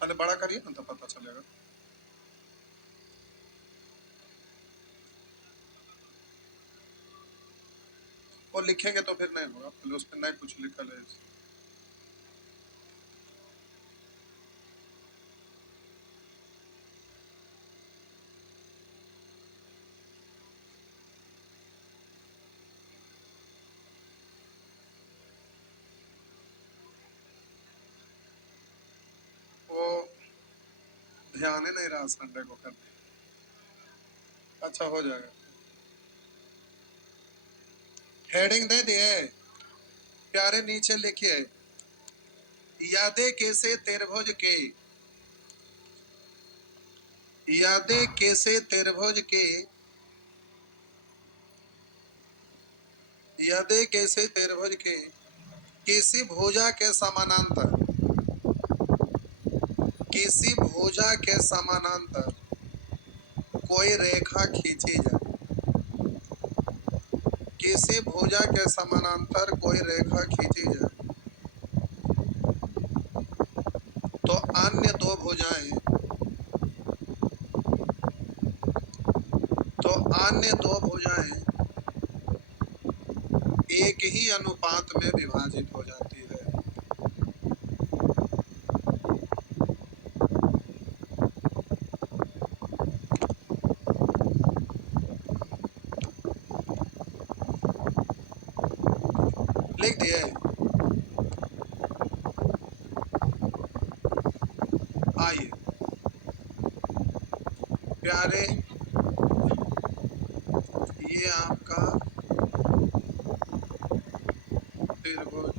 पहले बड़ा करिए ना, तो पता चलेगा। वो लिखेंगे तो फिर नहीं होगा, पहले उस पर नहीं कुछ लिखा है। वो ध्यान ही नहीं रहा संडे को करने। अच्छा हो जाएगा। हेडिंग दे दिए प्यारे, नीचे लिखिए यादें कैसे त्रिभुज के, यादें कैसे त्रिभुज के, यादें कैसे त्रिभुज के, किसी भुजा के समानांतर, किसी भुजा के समानांतर कोई रेखा खींची जाए, किसी भुजा के समानांतर कोई रेखा खींची जाए तो अन्य दो भुजाएं, तो अन्य दो भुजाएं एक ही अनुपात में विभाजित हो जाती है। लिख दिए। आइए प्यारे, ये आपका त्रिभुज,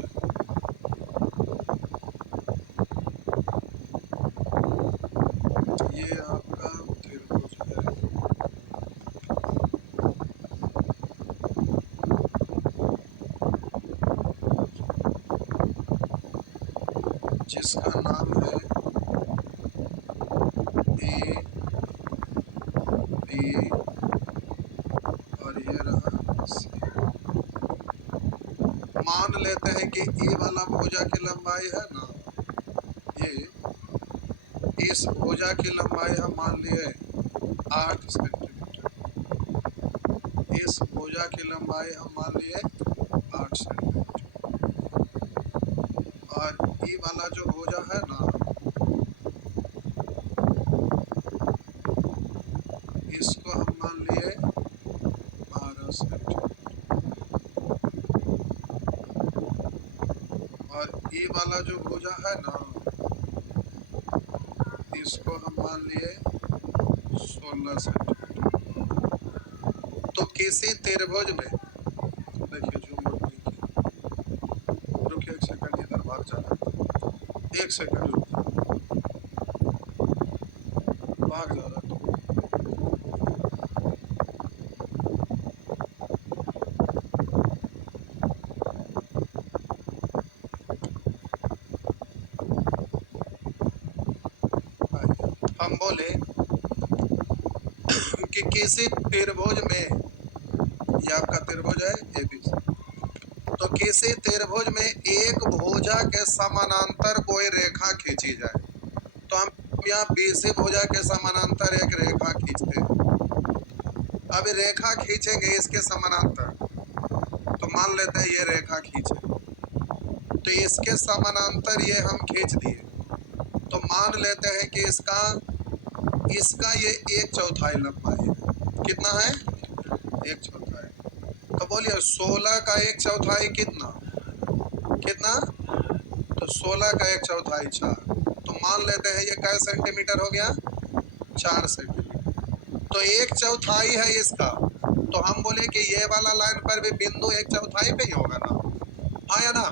ये आपका त्रिभुज है। जिसका नाम है ए बी और ये रहा सी। मान लेते हैं कि ए वाला भुजा की लंबाई है ना, ये इस भुजा की लंबाई हम मान लिए 8 सेंटीमीटर, इस भुजा की लंबाई हम मान लिए 8 सेंटीमीटर, और ई वाला जो भुजा है ना, इसको हम मान लिए 12 सेंटीमीटर, और ई वाला जो भुजा है ना, इसको हम मान लिए 16 सेंटीमीटर। तो किसी त्रिभुज में, देखिए जूम रुकिए एक सेकंड, इधर भाग जा रहा है, एक सेकंड रुकिए, भाग जा रहा है। हम बोले कि किसी त्रिभुज में, ये आपका त्रिभुज है एबीसी, तो किसी त्रिभुज में एक भुजा के समानांतर कोई रेखा खींची जाए, तो हम यहाँ बीसी भुजा के समानांतर एक रेखा खींचते हैं। अब रेखा खींचेंगे इसके समानांतर, तो मान लेते हैं ये रेखा खींचे, तो इसके समानांतर ये हम खींच दिए, तो मान लेते हैं कि इसका इसका ये 1/4 लंबाई है। कितना है? 1/4। तो बोलिए 16 का 1/4 कितना, कितना? तो 16 का 1/4 4, तो मान लेते हैं ये कै सेंटीमीटर हो गया, 4 सेंटीमीटर। तो 1/4 है इसका, तो हम बोले कि ये वाला लाइन पर भी बिंदु 1/4 पे ही होगा ना, हाँ या ना?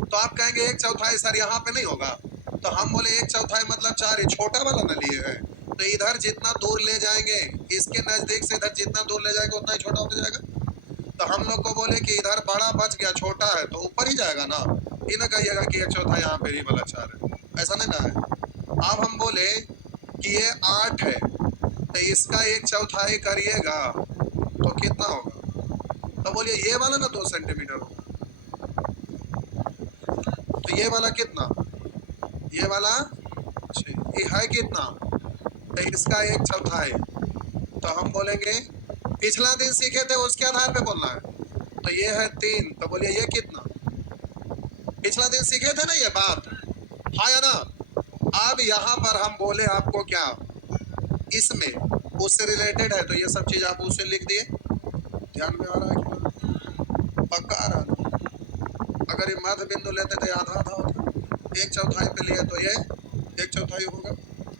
तो आप कहेंगे 1/4 सर यहाँ पे नहीं होगा, तो हम बोले 1/4 मतलब 4 ही, छोटा वाला ना लिए है, तो इधर जितना दूर ले जाएंगे, इसके नजदीक से इधर जितना दूर ले जाएगा उतना ही छोटा होता जाएगा। तो हम लोग को बोले कि इधर बड़ा बच गया, छोटा है तो ऊपर ही जाएगा ना, ये ना कहिएगा कि 1/4 यहाँ पे ही वाला 4 है, ऐसा नहीं ना है। अब हम बोले कि ये 8 है, तो इसका 1/4 करिएगा तो कितना होगा, तो बोलिए ये वाला ना 2 सेंटीमीटर होगा, तो ये वाला कितना, ये वाला 6, ये है कितना, तो इसका 1/4। तो हम बोलेंगे पिछला दिन सीखे थे उसके आधार पे बोलना है, तो ये है 3, तो बोलिए ये कितना, पिछला दिन सीखे थे ना ये बात, हाँ या ना। अब यहाँ पर हम बोले आपको क्या, इसमें उससे रिलेटेड है, तो ये सब चीज आप उससे लिख दिए। ध्यान में आ रहा है कि पक्का आ रहा है। अगर ये मध्य बिंदु लेते थे आधा आधा होता, 1/4 पे लिए तो ये 1/4 होगा।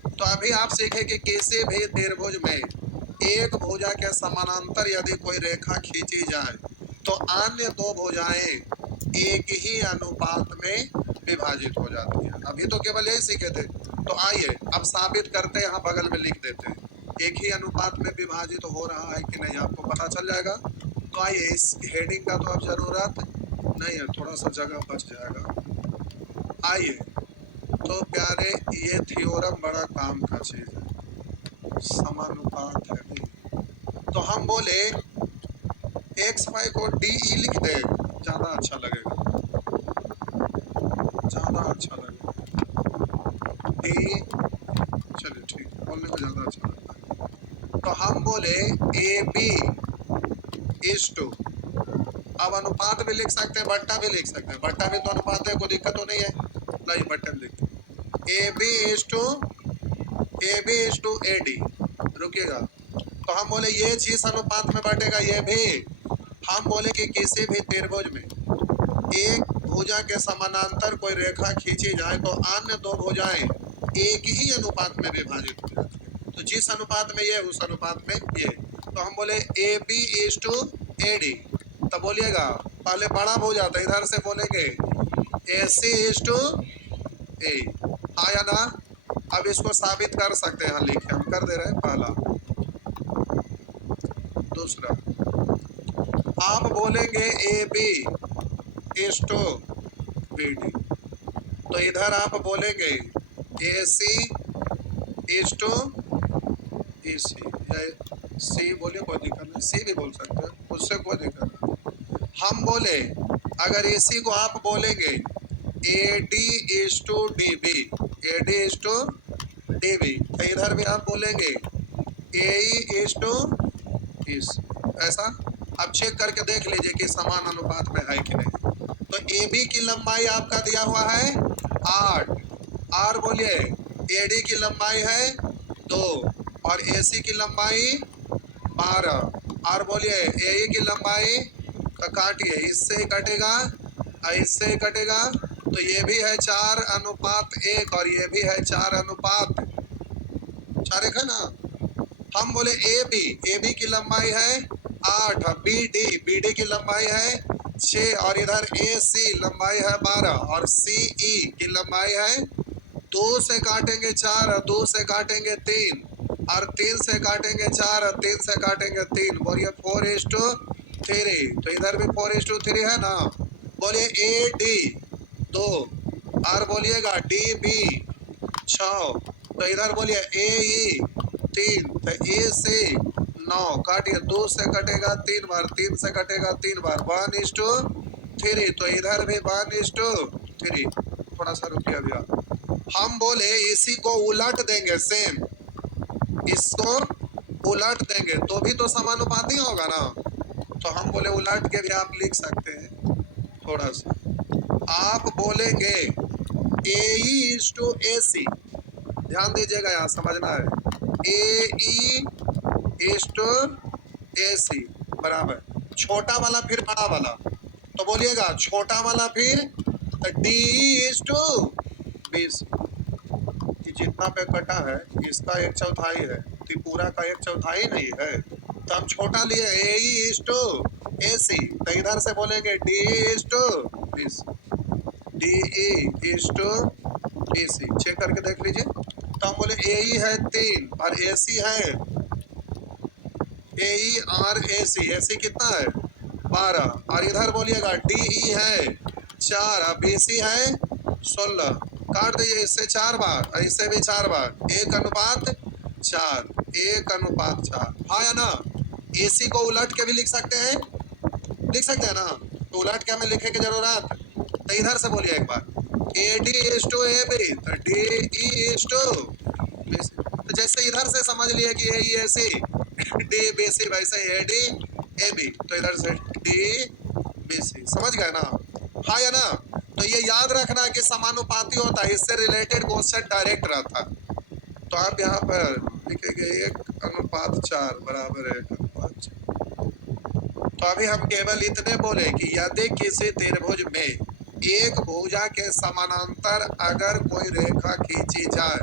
तो अभी आप सीखे कि किसी भी त्रिभुज में एक भुजा के समानांतर यदि कोई रेखा खींची जाए तो अन्य दो भुजाएं एक ही अनुपात में विभाजित हो जाती है। अभी तो केवल यही सीखे थे, तो आइए अब साबित करते हैं, यहाँ बगल में लिख देते हैं एक ही अनुपात में विभाजित हो रहा है कि नहीं, आपको पता चल जाएगा। तो आइए, इस हेडिंग का तो अब जरूरत नहीं है, थोड़ा सा जगह बच जाएगा। आइए तो प्यारे, ये थ्योरम बड़ा काम का चीज है, समानुपात है नहीं। तो हम बोले एक्स वाई को डी ई लिख दे, ज्यादा अच्छा लगेगा, ज्यादा अच्छा लगेगा डी, चलिए ठीक, बोलने में ज्यादा अच्छा लगता है। तो हम बोले ए बी इज टू, अब अनुपात भी लिख सकते हैं, बट्टा भी लिख सकते हैं, बट्टा भी तो अनुपात है, कोई दिक्कत तो नहीं है, नहीं बट्टे लिखते A B is to A D. रुकिएगा, तो हम बोले ये चीज अनुपात में बांटेगा, ये भी हम बोले कि किसी भी त्रिभुज में एक भुजा के समानांतर कोई रेखा खींची जाए तो अन्य दो भुजाएं एक ही अनुपात में विभाजित हो जाती है। तो जिस अनुपात में ये, उस अनुपात में ये। तो हम बोले A B is to A D, तब बोलिएगा पहले बड़ा भुजा, तो इधर से बोलेंगे ए सी इज टू ए, आया ना। अब इसको साबित कर सकते हैं, लिखे हम कर दे रहे हैं। पहला, दूसरा, आप बोलेंगे A B is to B D, तो इधर आप बोलेंगे ए सी इज टू ए सी, या सी बोलिए, कोई दिक्कत नहीं, सी भी बोल सकते हैं, उससे कोई दिक्कत नहीं। हम बोले अगर ए सी को आप बोलेंगे A D is to D B, A D is to D B, तो इधर भी आप बोलेंगे ए ई इज टू इस, ऐसा। अब चेक करके देख लीजिए कि समान अनुपात में है कि नहीं। तो ए बी की लंबाई आपका दिया हुआ है 8, आर बोलिए ए डी की लंबाई है 2 और ए सी की लंबाई 12, आर बोलिए ए ई की लंबाई का काटिए, इससे ही कटेगा और इससे ही कटेगा, तो ये भी है 4:1 और ये भी है 4:4 है ना। हम बोले ए बी की लंबाई है 8, बी डी की लंबाई है 6 और इधर ए सी लंबाई है 12 और सी ई की लंबाई है 2 से काटेंगे 4 और 2 से काटेंगे 3 और 3 से काटेंगे 4 और 3 से काटेंगे 3, बोलिए 4:3, तो इधर भी 4:3 है ना। बोलिए ए डी 2 और बोलिएगा डी बी 6, तो इधर बोलिए ए ई 3, तो ए से 9 काटिए, 2 से कटेगा 3 बार, 3 से कटेगा 3 बार, 1:3, तो इधर भी 1:3। थोड़ा सा रुकिए भैया, हम बोले इसी को उलट देंगे, सेम इसको उलट देंगे तो भी तो समानुपाती होगा ना। तो हम बोले उलट के भी आप लिख सकते हैं। थोड़ा सा आप बोलेंगे ए ई इज टू ए सी, ध्यान दीजिएगा, यहाँ समझना है, ए ई इज टू ए सी बराबर छोटा वाला फिर बड़ा वाला, तो बोलिएगा छोटा वाला फिर D is to B C, जितना पे कटा है इसका 1/4 है, तो पूरा का 1/4 नहीं है, तो हम छोटा लिए ए ई इज टू ए सी, तो इधर से बोलेंगे D is to B C, D E is to B C, check करके देख लीजिए। तो हम बोले ए ई है 3 और ए सी है, ए ई और ए सी कितना है 12 और इधर बोलिएगा डी ई है 4 और बी सी है 16, काट दीजिए इससे 4 बार और इससे भी 4 बार, 1:4, 1:4, हाँ या ना। एसी को उलट के भी लिख सकते हैं, लिख सकते हैं ना, तो उलट के हमें लिखने की जरूरत। तो इधर से बोलिए एक बार AD इज टू AB, तो DE इज टू BC। तो जैसे इधर से समझ लिया कि AEAC DBC, वैसे AD AB, तो इधर से DBC। समझ गए ना? हाँ या ना? तो ये याद रखना कि समानुपाती होता है, इससे रिलेटेड क्वेश्चन डायरेक्ट रहता है। तो आप यहाँ पर लिखेंगे 1:4 बराबर 1:4। तो अभी हम केवल इतने बोले कि यदि किसी त्रिभुज में एक भुजा के समानांतर अगर कोई रेखा खींची जाए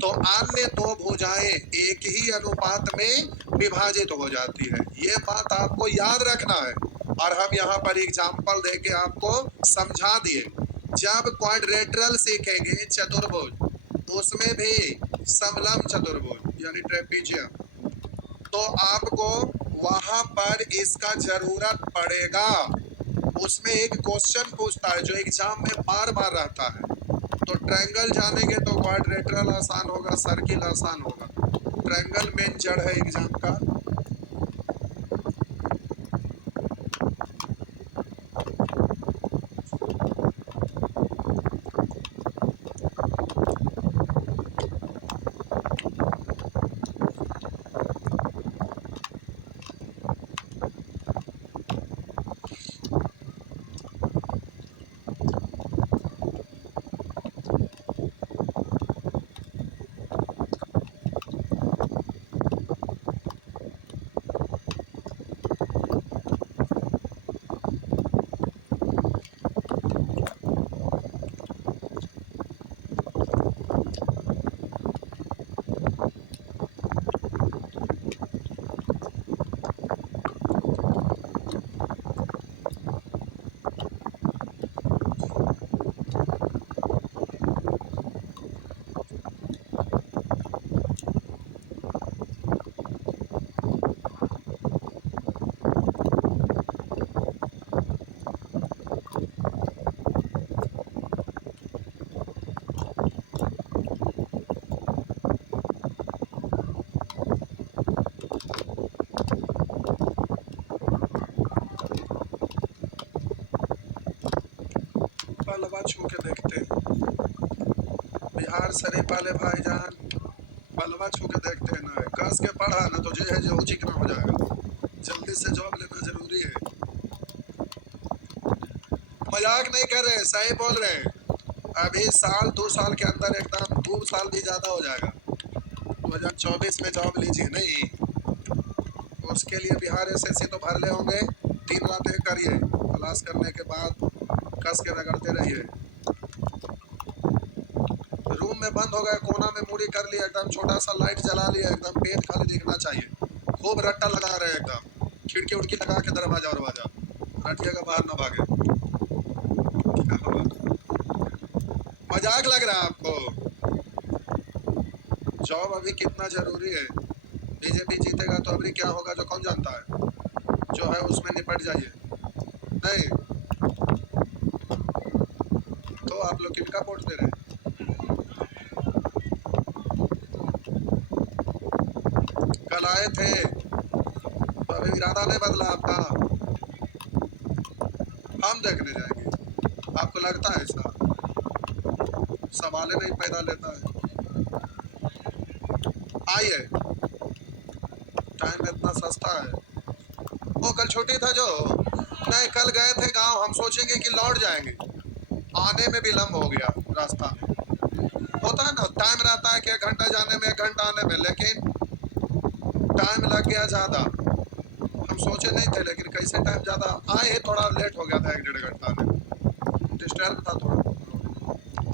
तो अन्य दो भुजाएं एक ही अनुपात में विभाजित हो जाती है। ये बात आपको याद रखना है, और हम यहाँ पर एग्जाम्पल देके आपको समझा दिए। जब क्वाड्रेटरल सीखेंगे चतुर्भुज, उसमें भी समलंब चतुर्भुज यानी ट्रेपीजियम, तो आपको वहां पर इसका जरूरत पड़ेगा। उसमें एक क्वेश्चन पूछता है जो एग्जाम में बार बार रहता है। तो ट्रायंगल जानेंगे तो क्वाड्रेटरल आसान होगा, सर्किल आसान होगा। ट्रायंगल मेन जड़ है एग्जाम का। बलवा छू के देखते हैं, बिहार शरीफ वाले भाईजान, बलवा छू के देखते हैं ना। कस के पढ़ा ना तो जो है जो चिकना हो जाएगा। जल्दी से जॉब लेना जरूरी है। मजाक नहीं कर रहे, सही बोल रहे हैं। अभी साल 2 साल के अंदर एकदम 2 साल भी ज्यादा हो जाएगा। 2024 में जॉब लीजिए नहीं, उसके लिए बिहार SSC तो भर ले होंगे। 3 रातें करिए, क्लास करने के बाद कस के रगड़ते रहिए। रूम में बंद हो गए, कोना में मुड़ी कर लिया, एकदम छोटा सा लाइट जला लिया, एकदम पेट खाली दिखना चाहिए। खूब रट्टा लगा रहे हैं, एकदम खिड़की उड़की लगा के दरवाजा उरवाजा रटिएगा, बाहर ना भागे। मजाक लग रहा है आपको? जॉब अभी कितना जरूरी है। बीजेपी जीतेगा तो अभी क्या होगा जो कौन जानता है। जो है उसमें निपट जाइए। नहीं तो आप लोग किनका वोट दे रहे हैं? कल आए थे तो अभी इरादा नहीं बदला आपका। हम देखने जाएंगे, आपको लगता है ऐसा? सवाल नहीं पैदा लेता है। आइए, टाइम इतना सस्ता है। वो कल छुट्टी था जो, नहीं कल गए थे गांव, हम सोचेंगे कि लौट जाएंगे, आने में विलम्ब हो गया। रास्ता में होता है ना, टाइम रहता है कि 1 घंटा जाने में 1 घंटा आने में, लेकिन टाइम लग गया ज़्यादा। हम सोचे नहीं थे, लेकिन कैसे टाइम ज़्यादा आए, थोड़ा लेट हो गया था, 1-1.5 घंटा आने में, डिस्टर्ब था थोड़ा।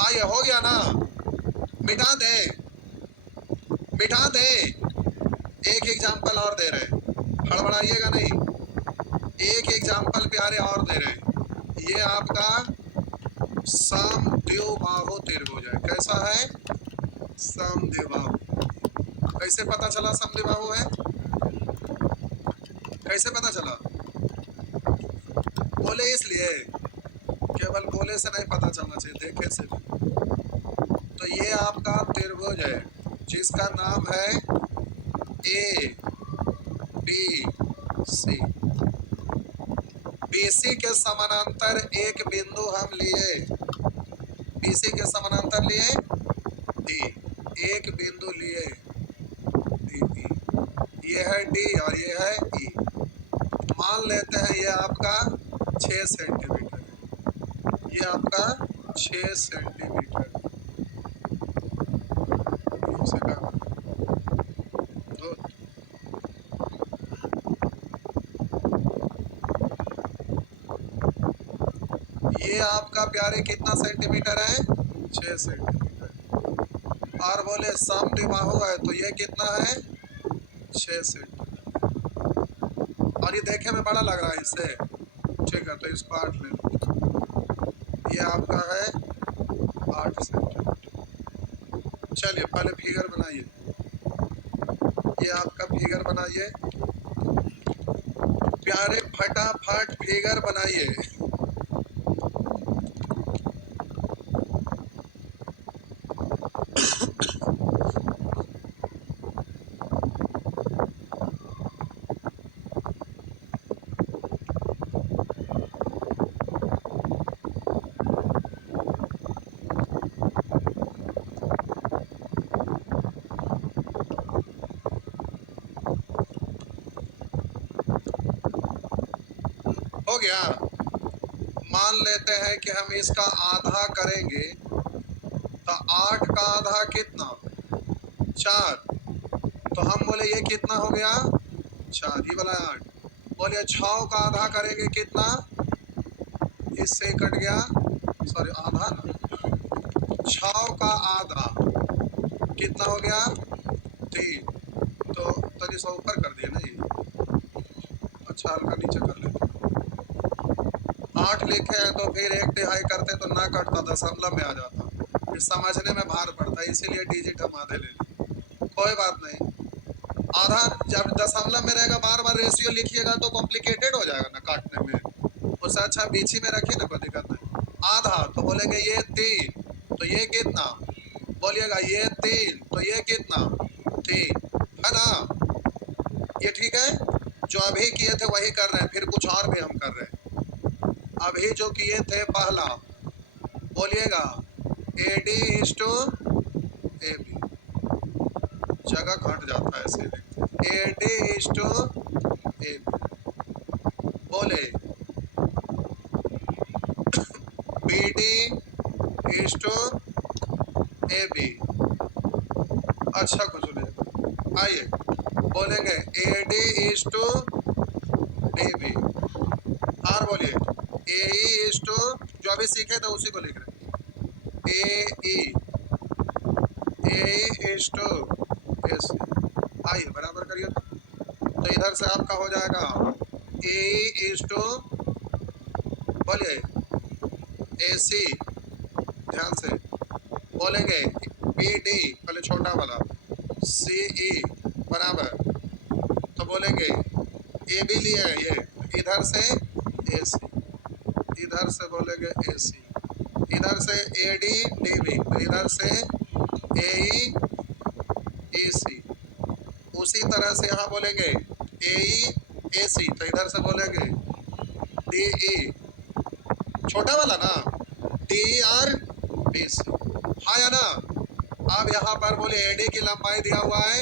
आइए, हो गया ना, मिटा दे मिटा दे। एक एग्जाम्पल और दे रहे, हड़बड़ाइएगा नहीं। एक एग्जाम्पल प्यारे और दे रहे, ये आपका समद्विबाहु त्रिभुज है। कैसा है? समद्विबाहु। कैसे पता चला समद्विबाहु है? कैसे पता चला? बोले इसलिए, केवल बोले से नहीं पता चलना चाहिए, देखे से भी। तो ये आपका त्रिभुज है जिसका नाम है ABC। BC के समानांतर एक बिंदु हम लिए, BC के समानांतर लिए D, एक बिंदु लिए DE, ये है D और ये है E। मान लेते हैं ये आपका 6 सेंटीमीटर है, ये आपका 6 सेंटीमीटर ये आपका प्यारे कितना सेंटीमीटर है? 6 सेंटीमीटर। और बोले समद्विबाहु है तो ये कितना है? 6 सेंटीमीटर। और ये देखने में बड़ा लग रहा है इससे, ठीक है, तो इसको 8 ले लो। ये आपका है 8 सेंटीमीटर। चलिए पहले फिगर बनाइए, ये आपका फिगर बनाइए प्यारे, फटाफट फिगर बनाइए। हो गया। मान लेते हैं कि हम इसका आधा करेंगे तो 8 का आधा कितना? 4। तो हम बोले ये कितना हो गया? 4, ये वाला 8। बोले 6 का आधा करेंगे कितना? इससे कट गया, सॉरी आधा ना, 6 का आधा कितना हो गया? 3। तो तनी सा ऊपर कर दिए ना ये, अच्छा हल्का नीचे कर लेते। 8 लिखे हैं तो फिर 1/2 करते तो ना कटता, दशमलव में आ जाता, फिर समझने में भार पड़ता, इसीलिए डिजिट हम आधे ले लें। कोई बात नहीं, आधा जब दशमलव में रहेगा बार बार रेशियो लिखिएगा तो कॉम्प्लिकेटेड हो जाएगा ना काटने में, उससे अच्छा बीच ही में रखिए ना, कोई दिक्कत नहीं। आधा तो बोलेंगे ये 3, तो ये कितना? बोलिएगा ये 3, तो ये कितना? 3, है ना? ये ठीक है। जो अभी किए थे वही कर रहे हैं, फिर कुछ और भी हम कर रहे हैं। अभी जो किए थे पहला, बोलिएगा AD इज टू AB, जगह घट जाता है ऐसे, AD इज टू AB। बोले BD इज टू AB। अच्छा कुछ ले आइए, बोलेंगे AD इज टू DB। और बोलिए AE इज टू, जो अभी सीखे थे उसी को लिख रहे हैं, AE इज टू AC। आइए बराबर करिए तो इधर से आपका हो जाएगा AE इज टू, बोलिए AC, ध्यान से बोलेंगे BD, पहले छोटा वाला, CE बराबर, तो बोलेंगे AB लिए ये, इधर से AC, इधर से बोलेंगे AC, इधर से AD DB, तो इधर से AE EC। उसी तरह से यहाँ बोलेंगे AE AC, तो इधर से बोलेंगे DE, छोटा वाला ना, DE और BC, हाँ या ना? अब यहाँ पर बोले AD की लंबाई दिया हुआ है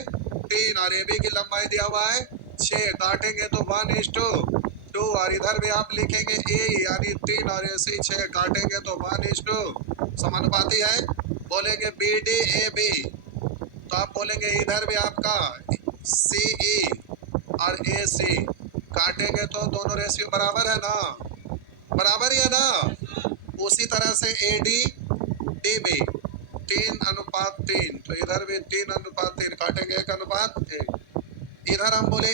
3 और AB की लंबाई दिया हुआ है 6, काटेंगे तो 1:2, और इधर भी आप लिखेंगे A यानी 3 और AC 6, काटेंगे तो 1:2, समानुपाती है। बोलेंगे BD AB, तो आप बोलेंगे इधर भी आपका CE और AC, काटेंगे तो दोनों रेशियो बराबर है ना, बराबर ही है ना? उसी तरह से AD DB 3:3, तो इधर भी 3:3, काटेंगे 1:1। इधर हम बोले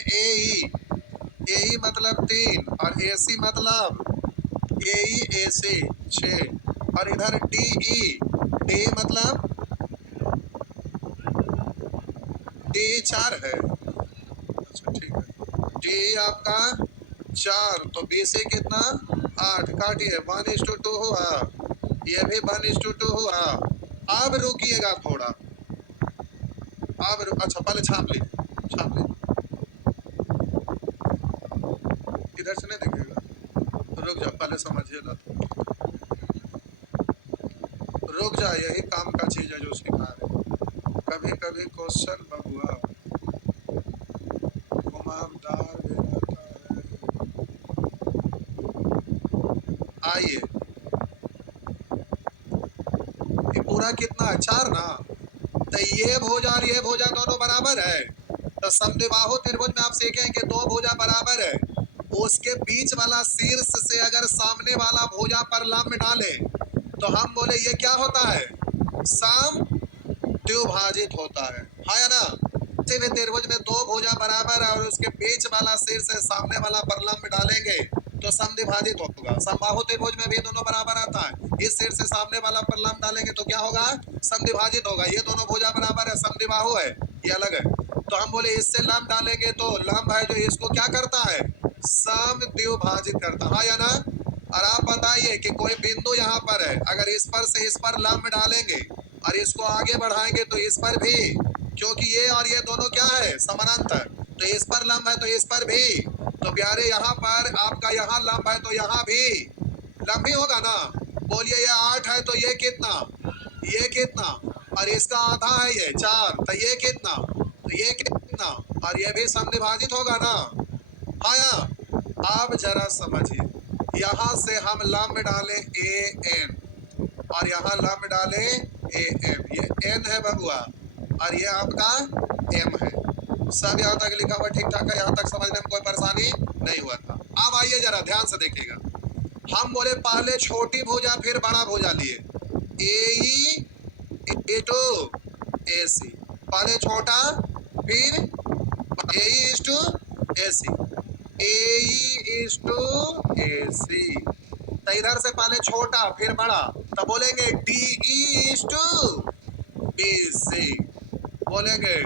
AE मतलब 3 और AC मतलब AE AC 6, और इधर DE मतलब DE 4 है, अच्छा ठीक है, DE आपका 4, तो BC कितना? 8, काटिए 1:2 हुआ, ये भी 1:2 हुआ। अब रुकिएगा थोड़ा, अब अच्छा पहले छाप लीजिए, छाप लीजिए, इधर से नहीं दिखेगा, रुक जाओ पहले समझिए ना, रुक जा, यही काम का चीज है जो सिखा रहे। कभी कभी क्वेश्चन बबुआ घुमावदार भी रहता है। आइए, ये पूरा कितना है? 4 ना। तो ये भुजा और ये भुजा दोनों बराबर है। तो समद्विबाहु त्रिभुज में आप सीखेंगे दो भुजा बराबर है, उसके बीच वाला शीर्ष से अगर सामने वाला भुजा पर लंब डाले तो हम बोले ये क्या होता है? समद्विभाजित होता है या ना। किसी भी त्रिभुज में दो भुजा बराबर है और उसके बीच वाला शीर्ष से सामने वाला पर लंब डालेंगे तो समद्विभाजित होगा। समबाहु त्रिभुज में भी दोनों बराबर आता है, इस शीर्ष से सामने वाला पर लंब डालेंगे तो क्या होगा? समद्विभाजित होगा। ये दोनों भुजा बराबर है, समद्विबाहु है, ये अलग है। तो हम बोले इससे लंब डालेंगे तो लंब है जो इसको क्या करता है? समद्विभाजित करता है या ना। और आप बताइए कि कोई बिंदु यहाँ पर है, अगर इस पर से इस पर लंब डालेंगे और इसको आगे बढ़ाएंगे तो इस पर भी, क्योंकि ये और ये दोनों क्या है? समानांतर। तो इस पर लंब है तो इस पर भी। तो प्यारे यहाँ पर आपका यहाँ लंब है तो यहाँ भी लंब ही होगा ना। बोलिए ये 8 है तो ये कितना? ये कितना? और इसका आधा है ये 4, तो ये कितना? तो ये कितना? और ये भी समद्विभाजित होगा ना। हाँ, अब जरा समझिए, यहाँ से हम लंब डाले AN और यहाँ लंब डाले AM। ये N है बबुआ और ये आपका M है। सब यहाँ तक लिखा हुआ ठीक ठाक है, यहाँ तक समझने में कोई परेशानी नहीं हुआ था। अब आइए जरा ध्यान से देखिएगा, हम बोले पहले छोटी भुजा फिर बड़ा भुजा लिए, AE into AC। पहले छोटा फिर AE is to AC, AE is to AC। तो इधर से पहले छोटा फिर बड़ा, तो बोलेंगे DE is to BC। बोलेंगे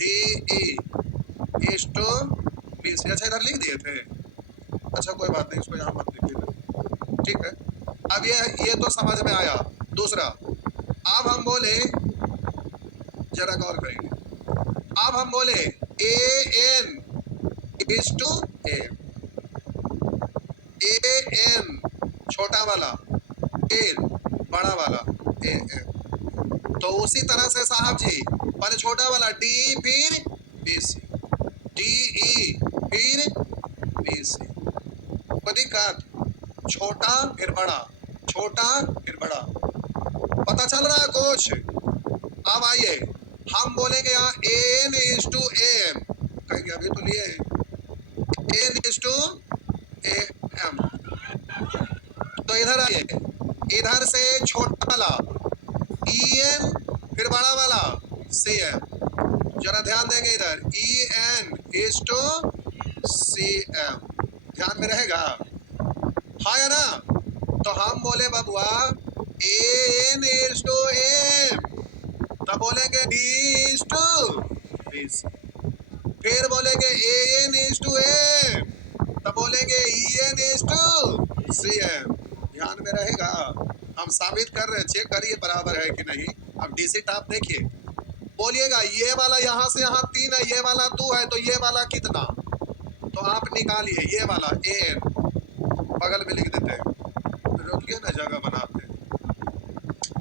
DE is to BC। अच्छा इधर लिख दिए थे, अच्छा कोई बात नहीं, इसको यहाँ मत लिखिए, ठीक है। अब ये तो समझ में आया। दूसरा, अब हम बोले, जरा गौर करेंगे, अब हम बोले AN is to AM, AN छोटा वाला, N बड़ा वाला AM। तो उसी तरह से साहब जी पहले छोटा वाला DE फिर BC, DE फिर BC। कोई दिक्कत? छोटा फिर बड़ा, छोटा फिर बड़ा, पता चल रहा है कुछ? अब आइए हम बोलेंगे यहाँ AN is to AM, कहेंगे अभी तो लिए AN is to AM। तो इधर आइए, इधर से छोटा वाला EN फिर बड़ा वाला CM। जरा ध्यान देंगे इधर, EN is to CM, ध्यान में रहेगा हाँ या ना। तो हम बोले बबुआ AN is to AM, तब बोलेंगे D is to BC। फिर बोलेंगे AN is to AM, तब बोलेंगे EN is to CM। ध्यान में रहेगा, हम साबित कर रहे हैं, चेक करिए बराबर है कि नहीं। अब DC टाप देखिए, बोलिएगा ये वाला यहाँ से यहाँ 3 है, ये वाला 2 है, तो ये वाला कितना? तो आप निकालिए, ये वाला AN बगल में लिख देते हैं, रोकिए ना जगह बनाते हैं।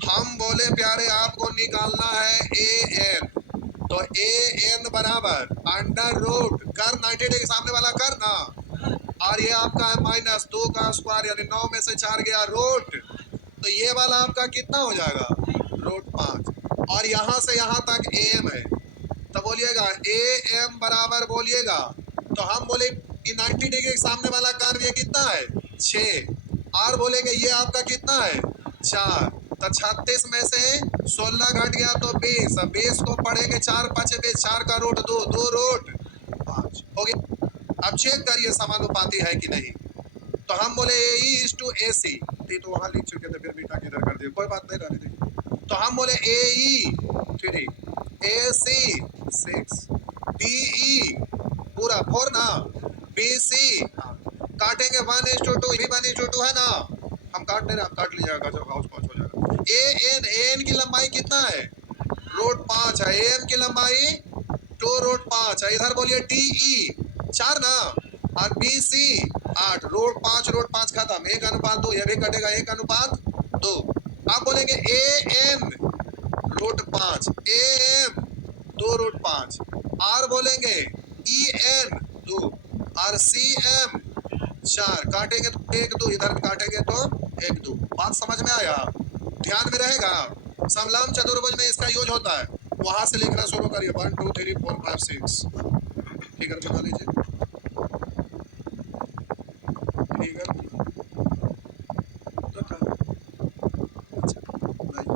हम बोले प्यारे आपको निकालना है AN, तो AN बराबर अंडर रूट कर 90 डिग्री सामने वाला कर ना, और ये आपका है -2 का स्क्वायर यानी 9 में से 4 गया रूट, तो ये वाला आपका कितना हो जाएगा? √5। और यहाँ से यहाँ तक AM है, तो बोलिएगा AM बराबर बोलिएगा, तो हम बोले कि 90 डिग्री सामने वाला कर्व ये कितना है? 6। और बोलेंगे ये आपका कितना है? 4। तो 36 में से 16 घट गया तो 20, 20 को पढ़ेंगे 4 5 20, 4 का रूट 2, 2 रूट 5 हो गया। अब चेक करिए समानुपाती है कि नहीं। तो हम बोले AE is to AC, तो वहां लिख चुके थे, फिर बीटा किधर कर दिए, कोई बात नहीं, रहने दीजिए। तो हम बोले AE 3, AC 6, DE पूरा 4 ना, BC काटेंगे 1 is to 2, ये भी 1 is to 2 है ना, हम काट नहीं रहे, आप काट लीजिएगा जब हाउस पहुंच हो जाएगा। AN की लंबाई कितना है? √5 है। AM की लंबाई 2 √5 है। इधर बोलिए DE 4 ना, और BC 8, √5 √5 खत्म, 1:2, ये भी कटेगा 1:2। आप बोलेंगे A M root 5, A M 2 root 5, आर बोलेंगे ई एन 2 और सी एम 4। काटेंगे तो 1 2, इधर काटेंगे तो 1 2। बात समझ में आया? ध्यान में रहेगा। समलंब चतुर्भुज में इसका यूज होता है। वहां से लिखना शुरू करिए 1 2 3 4 5 6। फिगर बता लीजिए। फिगर बता। अच्छा नहीं।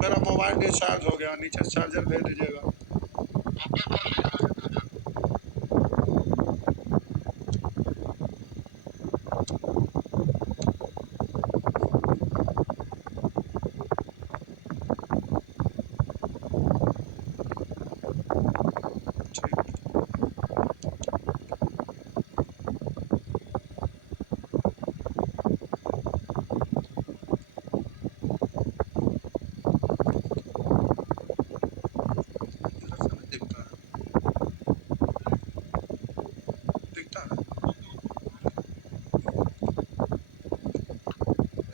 मेरा मोबाइल डिस्चार्ज हो गया, नीचे चार्जर भेज दीजिएगा। दिखता है, दिखता है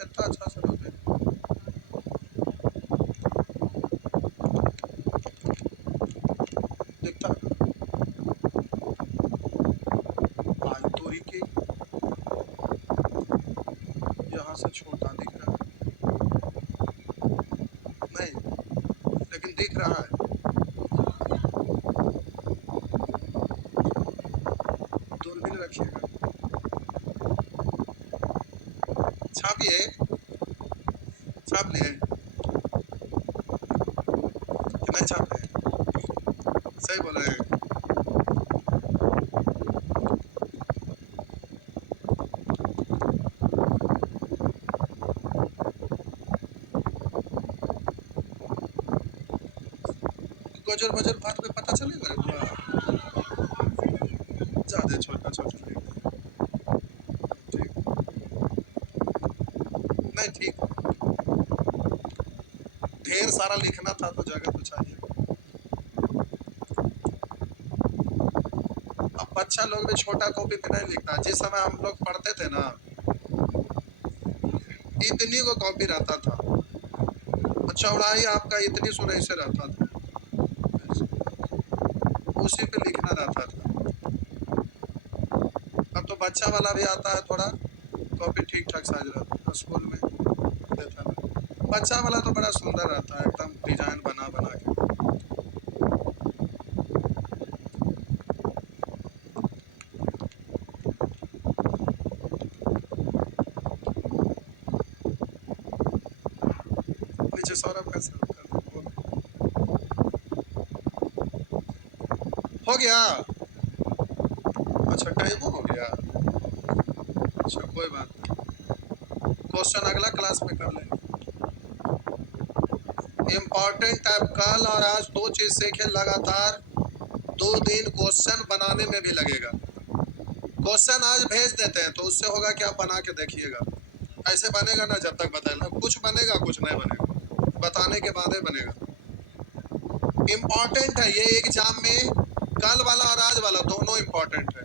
इतना अच्छा से तो दिखता है। आज दूरी की यहाँ से छोटा दिख रहा है, नहीं लेकिन दिख रहा है। दूरबीन रखिएगा। छापिए, छाप लिए कि नहीं छाप लिए? सही बोल रहे हैं। गजर बजर बात में पता चलेगा पूरा। ज्यादा छोटा छोटा नहीं। ठीक नहीं, ठीक ढेर सारा लिखना था तो जगह तो चाहिए। अब बच्चा लोग भी छोटा कॉपी पे नहीं लिखता। जिस समय हम लोग पढ़ते थे ना, इतनी को कॉपी रहता था, चौड़ाई आपका इतनी सुनाई से रहता था, उसी पे लिखना रहता था। अब तो बच्चा वाला भी आता है, थोड़ा कॉपी ठीक ठाक साइज रहता है, स्कूल में देता है। बच्चा वाला तो बड़ा सुंदर रहता है, एकदम डिजाइन बना बना के। नीचे सौरभ कैसे हो गया? अच्छा टाइम हो गया। अच्छा कोई बात नहीं, क्वेश्चन अगला क्लास में कर लेंगे। इम्पोर्टेंट है। कल और आज 2 चीज सीखे लगातार। 2 दिन क्वेश्चन बनाने में भी लगेगा। क्वेश्चन आज भेज देते हैं तो उससे होगा कि आप बना के देखिएगा। ऐसे बनेगा ना, जब तक बताएगा कुछ बनेगा कुछ नहीं बनेगा, बताने के बाद ही बनेगा। इम्पोर्टेंट है ये एग्जाम में, कल वाला और आज वाला दोनों इम्पोर्टेंट है।